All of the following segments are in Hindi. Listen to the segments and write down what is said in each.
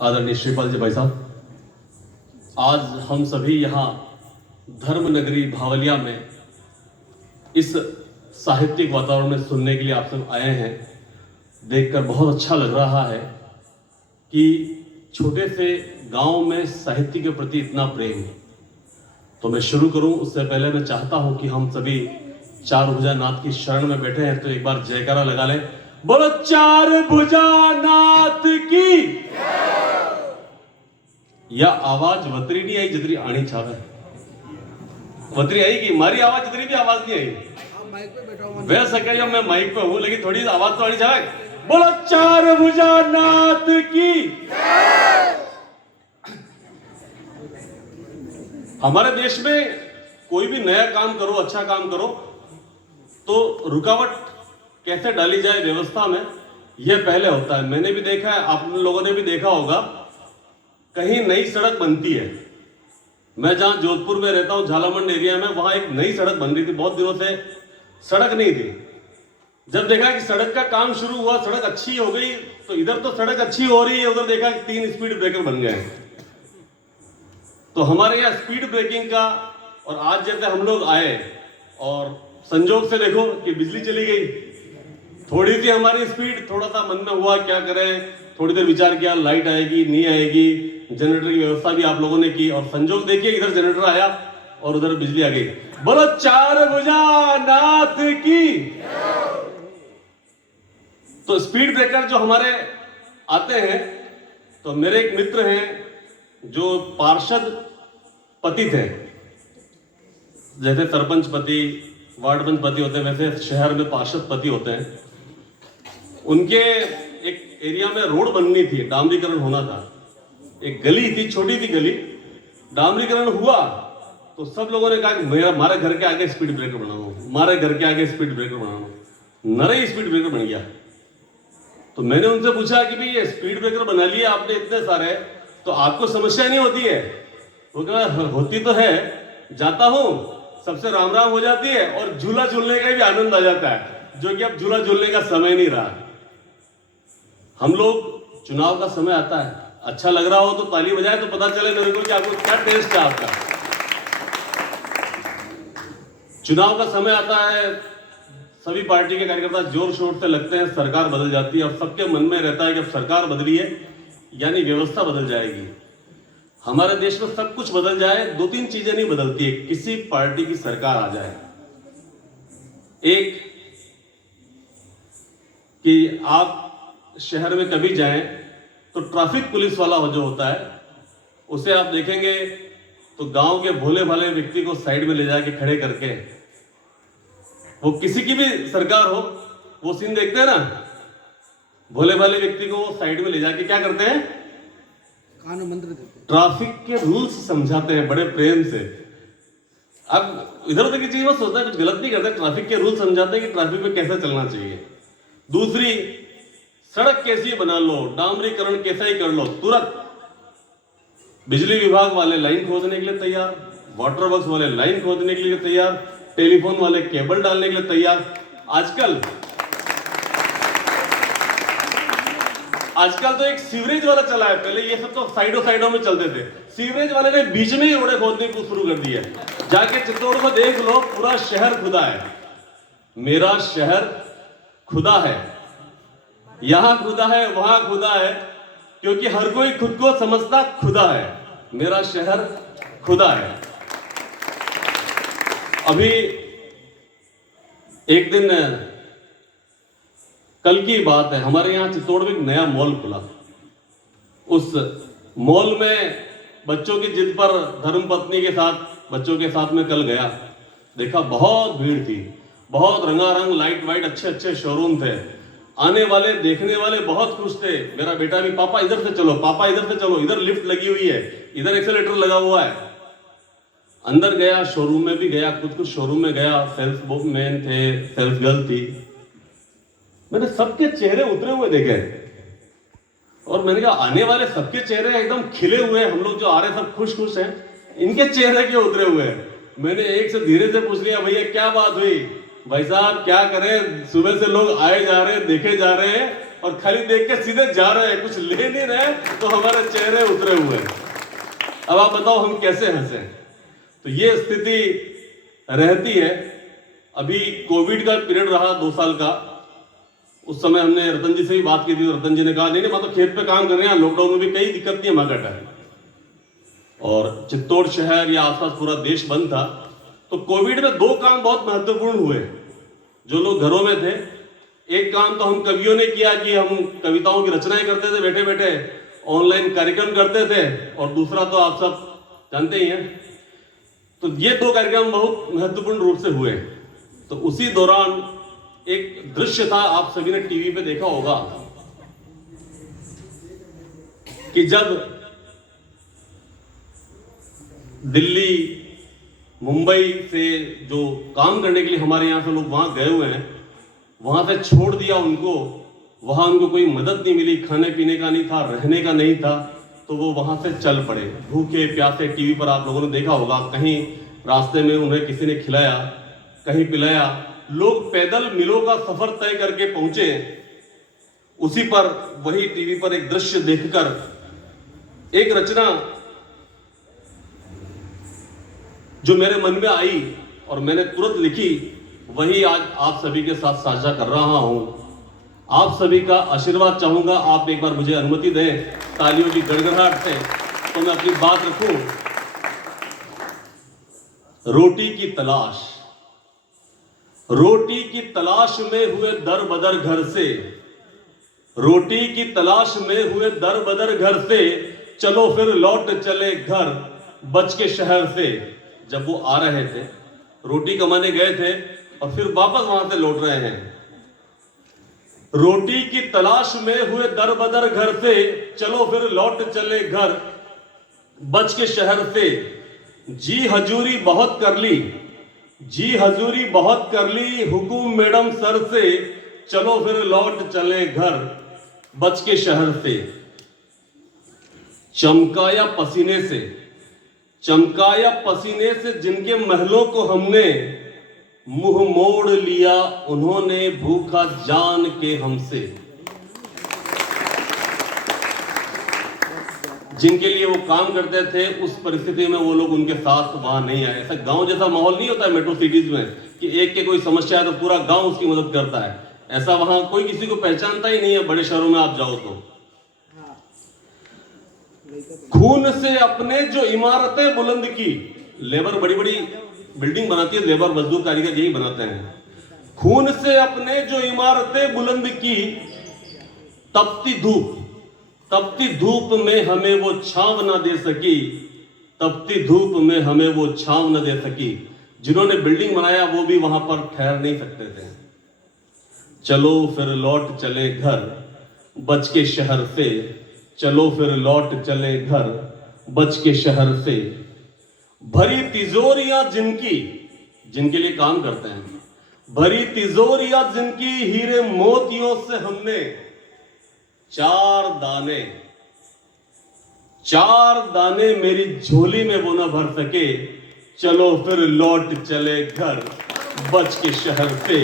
आदरणीय श्रीपाल जी भाई साहब, आज हम सभी यहाँ धर्म नगरी भावलिया में इस साहित्यिक वातावरण में सुनने के लिए आप सब आए हैं। देखकर बहुत अच्छा लग रहा है कि छोटे से गांव में साहित्य के प्रति इतना प्रेम। तो मैं शुरू करूं उससे पहले मैं चाहता हूं कि हम सभी चार भुजा नाथ की शरण में बैठे हैं तो एक बार जयकारा लगा लें। बोलो चार भुजा नाथ की। या आवाज वतरी नहीं आई जितनी आनी चाहे। वतरी आएगी, मारी आवाज जितनी भी आवाज नहीं आई। वह सके जब मैं माइक पे हूं लेकिन थोड़ी आवाज तो आनी चाहे। बोलो चार भुजा नाथ की। हमारे देश में कोई भी नया काम करो, अच्छा काम करो तो रुकावट कैसे डाली जाए व्यवस्था में, यह पहले होता है। मैंने भी देखा है, आप लोगों ने भी देखा होगा, कहीं नई सड़क बनती है। मैं जहां जोधपुर में रहता हूं झालामंड एरिया में, वहां एक नई सड़क बन रही थी। बहुत दिनों से सड़क नहीं थी। जब देखा कि सड़क का काम शुरू हुआ, सड़क अच्छी हो गई, तो इधर तो सड़क अच्छी हो रही है, उधर देखा कि 3 स्पीड ब्रेकर बन गए। तो हमारे यहाँ स्पीड ब्रेकिंग का, और आज जैसे हम लोग आए और संजोग से देखो कि बिजली चली गई। थोड़ी सी हमारी स्पीड, थोड़ा सा मन में हुआ क्या करें, थोड़ी देर विचार किया, लाइट आएगी नहीं आएगी, जनरेटर की व्यवस्था भी आप लोगों ने की, और संजोग देखिए इधर जनरेटर आया और उधर बिजली आ गई। बोलो चार भुजा नाथ की। तो स्पीड ब्रेकर जो हमारे आते हैं, तो मेरे एक मित्र हैं जो पार्षद पति थे। जैसे सरपंच पति, वार्ड पंच पति होते हैं, वैसे शहर में पार्षद पति होते हैं। उनके एक एरिया में रोड बननी थी, डामरीकरण होना था। एक गली थी, छोटी सी गली, डामरीकरण हुआ तो सब लोगों ने कहा कि हमारे घर के आगे स्पीड ब्रेकर बनाओ, हमारे घर के आगे स्पीड ब्रेकर बनाओ। नरे स्पीड ब्रेकर बन गया। तो मैंने उनसे पूछा कि भाई ये स्पीड ब्रेकर बना लिए आपने इतने सारे, तो आपको समस्या नहीं होती है? वो कहा होती तो है, जाता हूं सबसे राम राम हो जाती है और झूला झूलने का भी आनंद आ जाता है, जो कि अब झूला झूलने का समय नहीं रहा। हम लोग चुनाव का समय आता है, अच्छा लग रहा हो तो ताली बजाए तो पता चले मेरे को कि आपको क्या टेस्ट है आपका। चुनाव का समय आता है, सभी पार्टी के कार्यकर्ता जोर शोर से लगते हैं, सरकार बदल जाती है और सबके मन में रहता है कि अब सरकार बदली है यानी व्यवस्था बदल जाएगी। हमारे देश में सब कुछ बदल जाए, 2-3 चीजें नहीं बदलती है। किसी पार्टी की सरकार आ जाए, एक कि आप शहर में कभी जाएं तो ट्रैफिक पुलिस वाला जो होता है, उसे आप देखेंगे तो गांव के भोले भाले व्यक्ति को साइड में ले जाके खड़े करके, वो किसी की भी सरकार हो, वो सीन देखते हैं ना, भोले भाले व्यक्ति को वो साइड में ले जाके क्या करते हैं, कानून मंत्र देते हैं, ट्रैफिक के रूल्स समझाते हैं बड़े प्रेम से। अब इधर उधर की चीज मत सोचता है, कुछ गलत नहीं करते, ट्रैफिक के रूल समझाते हैं कि ट्रैफिक में कैसे चलना चाहिए। दूसरी, सड़क कैसी बना लो, डामरीकरण कैसा ही कर लो, तुरंत बिजली विभाग वाले लाइन खोदने के लिए तैयार, वाटर वर्क्स वाले लाइन खोदने के लिए तैयार, टेलीफोन वाले केबल डालने के लिए तैयार। आजकल तो एक सीवरेज वाला चला है, पहले ये सब तो साइडों में चलते थे। सीवरेज वाले ने बीच में ही रोड़े खोदने को शुरू कर दिया। जाके चित्तौड़ में देख लो, पूरा शहर खुदा है। मेरा शहर खुदा है, यहां खुदा है, वहां खुदा है, क्योंकि हर कोई खुद को समझता खुदा है। मेरा शहर खुदा है। अभी एक दिन, कल की बात है, हमारे यहां चित्तौड़ में एक नया मॉल खुला। उस मॉल में बच्चों की जिद पर धर्मपत्नी के साथ, बच्चों के साथ में कल गया, देखा बहुत भीड़ थी, बहुत रंगारंग लाइट वाइट, अच्छे अच्छे शोरूम थे। आने वाले देखने वाले बहुत खुश थे। मेरा बेटा भी, पापा इधर से चलो, पापा इधर से चलो, इधर लिफ्ट लगी हुई है, इधर एक्सेलेटर लगा हुआ है। अंदर गया, शोरूम में भी गया, कुछ शोरूम में गया, सेल्स मैन थे, सेल्स गर्ल थी। मैंने सबके चेहरे उतरे हुए देखे और मैंने कहा आने वाले सबके चेहरे एकदम खिले हुए हैं, हम लोग जो आ रहे हैं सब खुश खुश हैं, इनके चेहरे क्यों उतरे हुए हैं? मैंने एक से धीरे से पूछ लिया, भैया क्या बात हुई? भाई साहब क्या करें, सुबह से लोग आए जा रहे हैं, देखे जा रहे हैं, और खाली देख के सीधे जा रहे हैं, कुछ ले नहीं रहे, तो हमारे चेहरे उतरे हुए हैं। अब आप बताओ हम कैसे हंसे? तो ये स्थिति रहती है। अभी कोविड का पीरियड रहा 2 साल का, उस समय हमने रतन जी से भी बात की थी, तो रतन जी ने कहा नहीं नहीं मैं तो खेत पे काम कर रहे हैं, लॉकडाउन में भी कई दिक्कत नहीं है, मार्केट है। और चित्तौड़ शहर या आसपास पूरा देश बंद था, तो कोविड में 2 काम बहुत महत्वपूर्ण हुए। जो लोग घरों में थे, एक काम तो हम कवियों ने किया कि हम कविताओं की रचनाएं करते थे बैठे बैठे, ऑनलाइन कार्यक्रम करते थे, और दूसरा तो आप सब जानते ही हैं। तो ये 2 कार्यक्रम बहुत महत्वपूर्ण रूप से हुए। तो उसी दौरान एक दृश्य था, आप सभी ने टीवी पे देखा होगा, कि जब दिल्ली मुंबई से जो काम करने के लिए हमारे यहां से लोग वहां गए हुए हैं, वहां से छोड़ दिया उनको, वहां उनको कोई मदद नहीं मिली, खाने पीने का नहीं था, रहने का नहीं था, तो वो वहां से चल पड़े भूखे प्यासे। टीवी पर आप लोगों ने देखा होगा, कहीं रास्ते में उन्हें किसी ने खिलाया, कहीं पिलाया, लोग पैदल मिलों का सफर तय करके पहुंचे। उसी पर वही टीवी पर एक दृश्य देखकर एक रचना जो मेरे मन में आई और मैंने तुरंत लिखी, वही आज आप सभी के साथ साझा कर रहा हूं। आप सभी का आशीर्वाद चाहूंगा, आप एक बार मुझे अनुमति दें तालियों की गड़गड़ाहट से, तो मैं अपनी बात रखूं। रोटी की तलाश, रोटी की तलाश में हुए दर बदर घर से, रोटी की तलाश में हुए दर बदर घर से, चलो फिर लौट चले घर बच के शहर से। जब वो आ रहे थे, रोटी कमाने गए थे और फिर वापस वहां से लौट रहे हैं। रोटी की तलाश में हुए दर बदर घर से, चलो फिर लौट चले घर बच के शहर से। जी हजूरी बहुत कर ली, जी हजूरी बहुत कर ली, हुकुम मैडम सर से, चलो फिर लौट चले घर बच के शहर से। चमकाया पसीने से, चमकाया पसीने से जिनके महलों को हमने, मुंह मोड़ लिया उन्होंने भूखा जान के हमसे। जिनके लिए वो काम करते थे, उस परिस्थिति में वो लोग उनके साथ वहां नहीं आए। ऐसा गांव जैसा माहौल नहीं होता है मेट्रो सिटीज में कि एक के कोई समस्या है तो पूरा गांव उसकी मदद करता है। ऐसा वहां कोई किसी को पहचानता ही नहीं है। बड़े शहरों में आप जाओ तो खून से अपने जो इमारतें बुलंद की, लेबर बड़ी बड़ी बिल्डिंग बनाती है, लेबर मजदूर कारीगर यही बनाते हैं। खून से अपने जो इमारतें बुलंद की, तपती धूप, तपती धूप में हमें वो छांव ना दे सकी, तपती धूप में हमें वो छांव न दे सकी। जिन्होंने बिल्डिंग बनाया वो भी वहां पर ठहर नहीं सकते थे। चलो फिर लौट चले घर बच के शहर से, चलो फिर लौट चले घर बच के शहर से। भरी तिजोरियां जिनकी, जिनके लिए काम करते हैं, भरी तिजोरियां जिनकी, हीरे मोतियों से हमने चार दाने मेरी झोली में वो न भर सके। चलो फिर लौट चले घर बच के शहर से,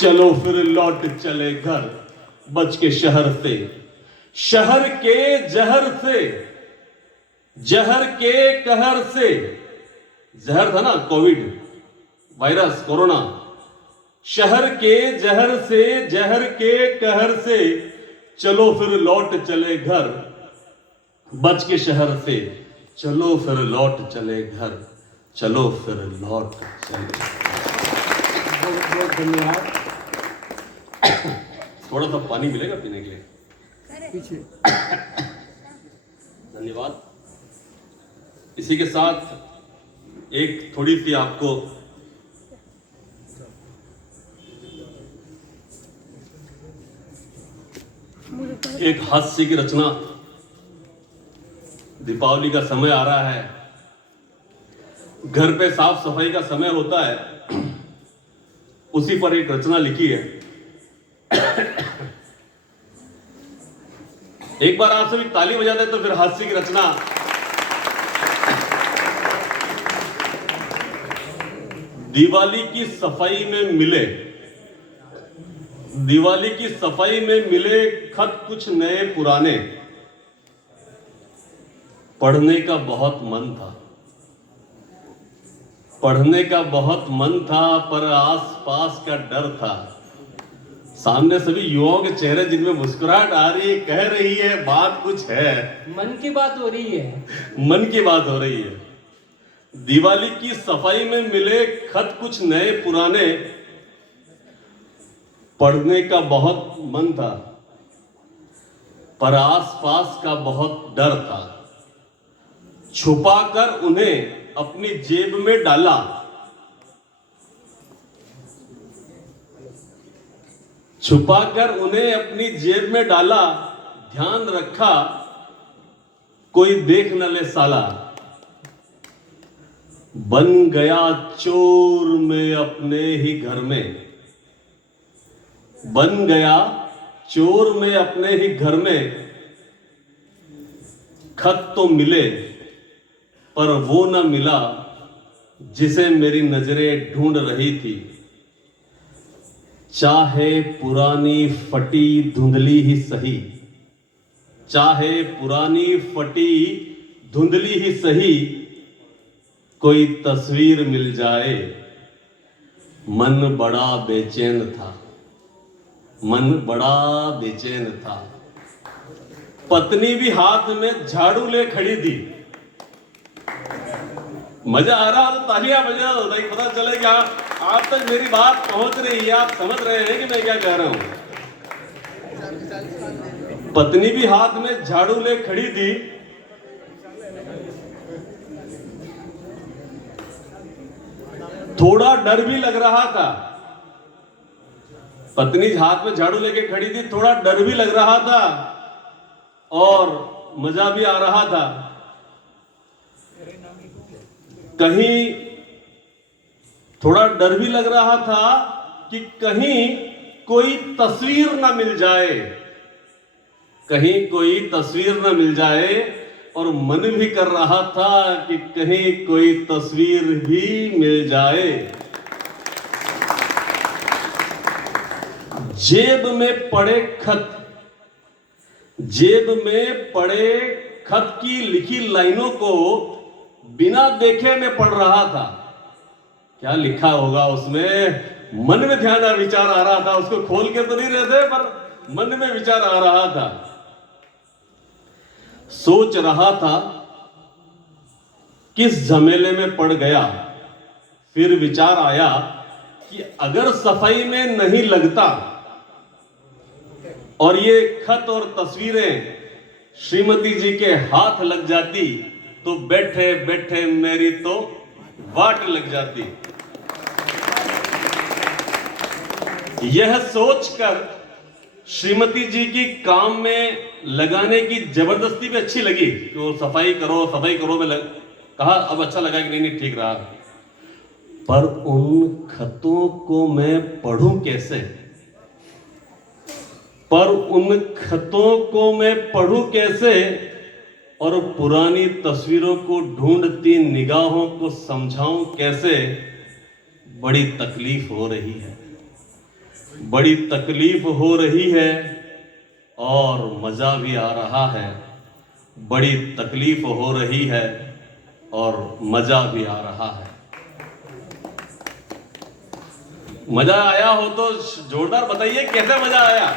चलो फिर लौट चले घर बच के शहर से। शहर के जहर से, जहर के कहर से, जहर था ना कोविड वायरस कोरोना, शहर के जहर से, जहर के कहर से, चलो फिर लौट चले घर बच के शहर से। चलो फिर लौट चले घर, चलो फिर लौट चले। बहुत बहुत धन्यवाद। थोड़ा सा पानी मिलेगा पीने के लिए? पीछे धन्यवाद। इसी के साथ एक थोड़ी सी आपको एक हास्य की रचना, दीपावली का समय आ रहा है, घर पे साफ सफाई का समय होता है, उसी पर एक रचना लिखी है। एक बार आप सभी ताली बजा दें तो फिर हास्य की रचना। दिवाली की सफाई में मिले, दिवाली की सफाई में मिले खत कुछ नए पुराने, पढ़ने का बहुत मन था, पढ़ने का बहुत मन था, पर आसपास का डर था। सामने सभी युवाओं के चेहरे जिनमें मुस्कुराहट आ रही है, कह रही है बात कुछ है, मन की बात हो रही है। मन की बात हो रही है। दिवाली की सफाई में मिले खत कुछ नए पुराने, पढ़ने का बहुत मन था, पर आसपास का बहुत डर था। छुपाकर उन्हें अपनी जेब में डाला, छुपाकर उन्हें अपनी जेब में डाला, ध्यान रखा कोई देख न ले साला। बन गया चोर मैं अपने ही घर में, बन गया चोर मैं अपने ही घर में। खत तो मिले पर वो न मिला जिसे मेरी नजरें ढूंढ रही थी। चाहे पुरानी फटी धुंधली ही सही, चाहे पुरानी फटी धुंधली ही सही, कोई तस्वीर मिल जाए। मन बड़ा बेचैन था, मन बड़ा बेचैन था। पत्नी भी हाथ में झाड़ू ले खड़ी थी। मजा आ रहा तो तालियां बजा दो ताकि पता चले कि आप तक मेरी बात पहुंच रही है, आप समझ रहे हैं कि मैं क्या कह रहा हूं। पत्नी भी हाथ में झाड़ू ले खड़ी थी। थोड़ा डर भी लग रहा था, पत्नी हाथ में झाड़ू लेके खड़ी थी, थोड़ा डर भी लग रहा था और मजा भी आ रहा था। कहीं थोड़ा डर भी लग रहा था कि कहीं कोई तस्वीर ना मिल जाए, कहीं कोई तस्वीर ना मिल जाए, और मन भी कर रहा था कि कहीं कोई तस्वीर भी मिल जाए। जेब में पड़े खत, जेब में पड़े खत की लिखी लाइनों को बिना देखे मैं पढ़ रहा था। क्या लिखा होगा उसमें, मन में ध्यान विचार आ रहा था। उसको खोल के तो नहीं रहे थे, पर मन में विचार आ रहा था। सोच रहा था किस झमेले में पड़ गया। फिर विचार आया कि अगर सफाई में नहीं लगता और ये खत और तस्वीरें श्रीमती जी के हाथ लग जाती तो बैठे बैठे मेरी तो वाट लग जाती। यह सोचकर श्रीमती जी की काम में लगाने की जबरदस्ती भी अच्छी लगी कि वो सफाई करो में कहा। अब अच्छा लगा कि नहीं ठीक रहा। पर उन खतों को मैं पढ़ूं कैसे, पर उन खतों को मैं पढ़ूं कैसे, और पुरानी तस्वीरों को ढूंढती निगाहों को समझाऊं कैसे। बड़ी तकलीफ हो रही है, बड़ी तकलीफ हो रही है और मजा भी आ रहा है। बड़ी तकलीफ हो रही है और मजा भी आ रहा है। मजा आया हो तो जोरदार बताइए कैसे मजा आया।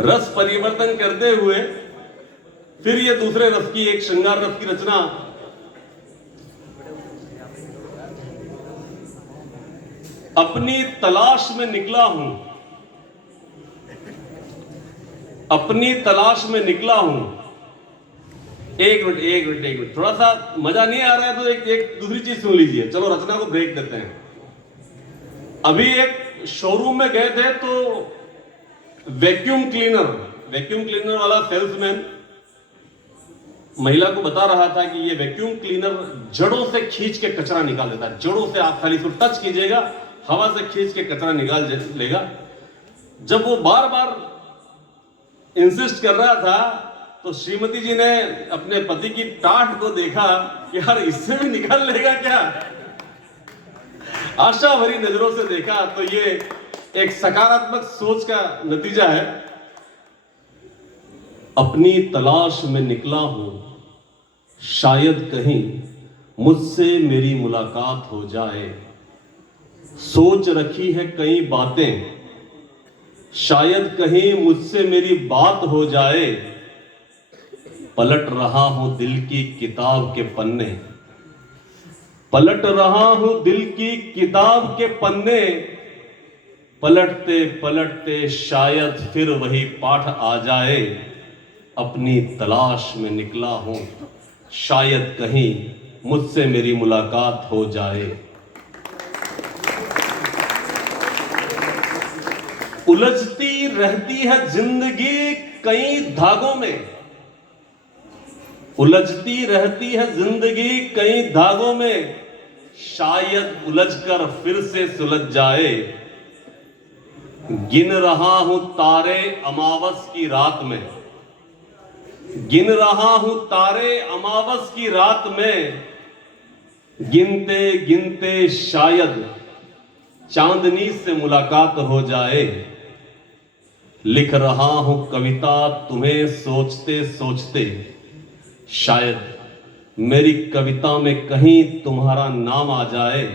रस परिवर्तन करते हुए फिर ये दूसरे रस की, एक श्रृंगार रस की रचना। अपनी तलाश में निकला हूं, अपनी तलाश में निकला हूं। एक मिनट, थोड़ा सा मजा नहीं आ रहा है तो एक दूसरी चीज सुन लीजिए। चलो रचना को ब्रेक देते हैं। अभी एक शोरूम में गए थे तो वैक्यूम क्लीनर वाला सेल्समैन महिला को बता रहा था कि ये वैक्यूम क्लीनर जड़ों से खींच के कचरा निकाल देता है। जड़ों से आप खाली इसको टच कीजिएगा, हवा से खींच के कचरा निकाल लेगा। जब वो बार बार इंसिस्ट कर रहा था तो श्रीमती जी ने अपने पति की टाट को देखा कि यार इससे भी निकाल लेगा क्या। आशा भरी नजरों से देखा तो ये एक सकारात्मक सोच का नतीजा है। अपनी तलाश में निकला हूं, शायद कहीं मुझसे मेरी मुलाकात हो जाए। सोच रखी है कई बातें, शायद कहीं मुझसे मेरी बात हो जाए। पलट रहा हूं दिल की किताब के पन्ने, पलट रहा हूं दिल की किताब के पन्ने। पलटते पलटते शायद फिर वही पाठ आ जाए। अपनी तलाश में निकला हूं, शायद कहीं मुझसे मेरी मुलाकात हो जाए। उलझती रहती है जिंदगी कई धागों में, उलझती रहती है जिंदगी कई धागों में। शायद उलझकर फिर से सुलझ जाए। गिन रहा हूं तारे अमावस की रात में, गिन रहा हूं तारे अमावस की रात में। गिनते गिनते शायद चांदनी से मुलाकात हो जाए। लिख रहा हूं कविता तुम्हें सोचते सोचते, शायद मेरी कविता में कहीं तुम्हारा नाम आ जाए।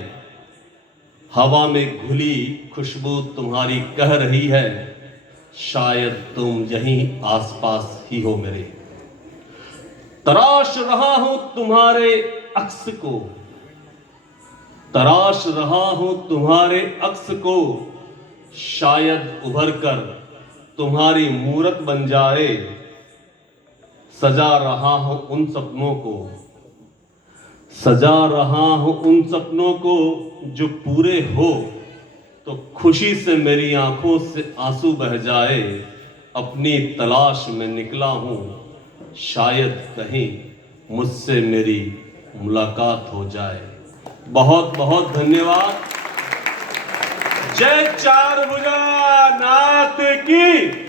हवा में घुली खुशबू तुम्हारी कह रही है, शायद तुम यहीं आसपास ही हो मेरे। तराश रहा हूं तुम्हारे अक्स को, तराश रहा हूं तुम्हारे अक्स को। शायद उभर कर तुम्हारी मूरत बन जाए। सजा रहा हूं उन सपनों को, सजा रहा हूं उन सपनों को जो पूरे हो तो खुशी से मेरी आंखों से आंसू बह जाए। अपनी तलाश में निकला हूं, शायद कहीं मुझसे मेरी मुलाकात हो जाए। बहुत बहुत धन्यवाद। जय चार भुजा नाथ की।